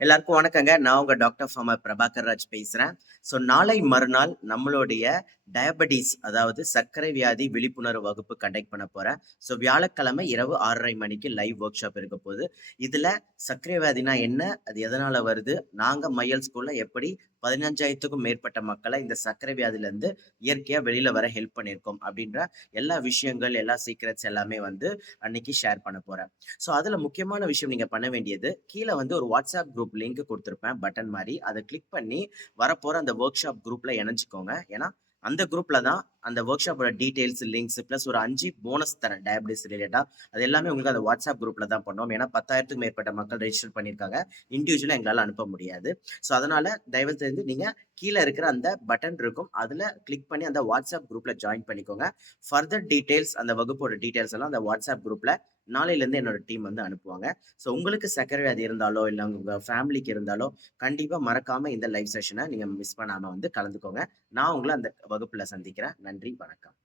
எல்லாருக்கும் வணக்கங்க. நான் உங்க டாக்டர் ஃபார்மர் பிரபாகர் ராஜ் பேசுறேன். நாளை மறுநாள் நம்மளுடைய டயபெட்டிஸ் அதாவது சர்க்கரை வியாதி விழிப்புணர்வு வகுப்பு கண்டக்ட் பண்ண போறேன். வியாழக்கிழமை இரவு 6:30 மணிக்கு லைவ் ஒர்க் ஷாப் இருக்க போது. இதுல சர்க்கரை வியாதினா என்ன? அது எதனால வருது? நாங்க மையல் ஸ்கூல்ல எப்படி 15,000க்கும் மேற்பட்ட மக்கள இந்த சர்க்கரை வியாதியிலருந்து இயற்கையா வெளில வர ஹெல்ப் பண்ணியிருக்கோம். அப்படின்ற எல்லா விஷயங்கள், எல்லா சீக்ரெட்ஸ் எல்லாமே அன்னைக்கு ஷேர் பண்ண போறேன். அதுல முக்கியமான விஷயம் நீங்க பண்ண வேண்டியது, கீழ ஒரு வாட்ஸ்அப் குரூப் லிங்க் குடுத்திருப்பேன் பட்டன் மாரி. அத கிளிக் பண்ணி வரப்போற அந்த வொர்க் ஷாப் குரூப்ல இணைஞ்சுக்கோங்க. ஏன்னா, அந்த குரூப்ல தான் அந்த வொர்க் ஷாப்போட டீட்டெயில்ஸ், லிங்க்ஸ் பிளஸ் ஒரு 5 போனஸ் தரேன் டயபிட்டிஸ் ரிலேட்டடா. அது எல்லாமே உங்களுக்கு அந்த வாட்ஸ்அப் குரூப்ல தான் பண்ணுவோம். ஏன்னா 10,000க்கும் மேற்பட்ட மக்கள் ரெஜிஸ்டர் பண்ணியிருக்காங்க. இண்டிவிஜுவலா எங்களால அனுப்ப முடியாது. அதனால தயவு செஞ்சு நீங்க கீழ இருக்கிற அந்த பட்டன் இருக்கும். அதுல கிளிக் பண்ணி அந்த வாட்ஸ்அப் குரூப்ல ஜாயின் பண்ணிக்கோங்க. ஃபர்தர் டீட்டெயில்ஸ் அந்த வகுப்போட டீட்டெயில்ஸ் எல்லாம் அந்த வாட்ஸ்அப் குரூப்ல நாளையிலருந்து என்னோட டீம் அனுப்புவாங்க. உங்களுக்கு சர்க்கரை வியாதி இருந்தாலோ, இல்ல உங்க ஃபேமிலிக்கு இருந்தாலோ, கண்டிப்பா மறக்காம இந்த லைவ் செஷன நீங்க மிஸ் பண்ணாம கலந்துக்கோங்க. நான் உங்கள அந்த வகுப்புல சந்திக்கிறேன். நன்றி, வணக்கம்.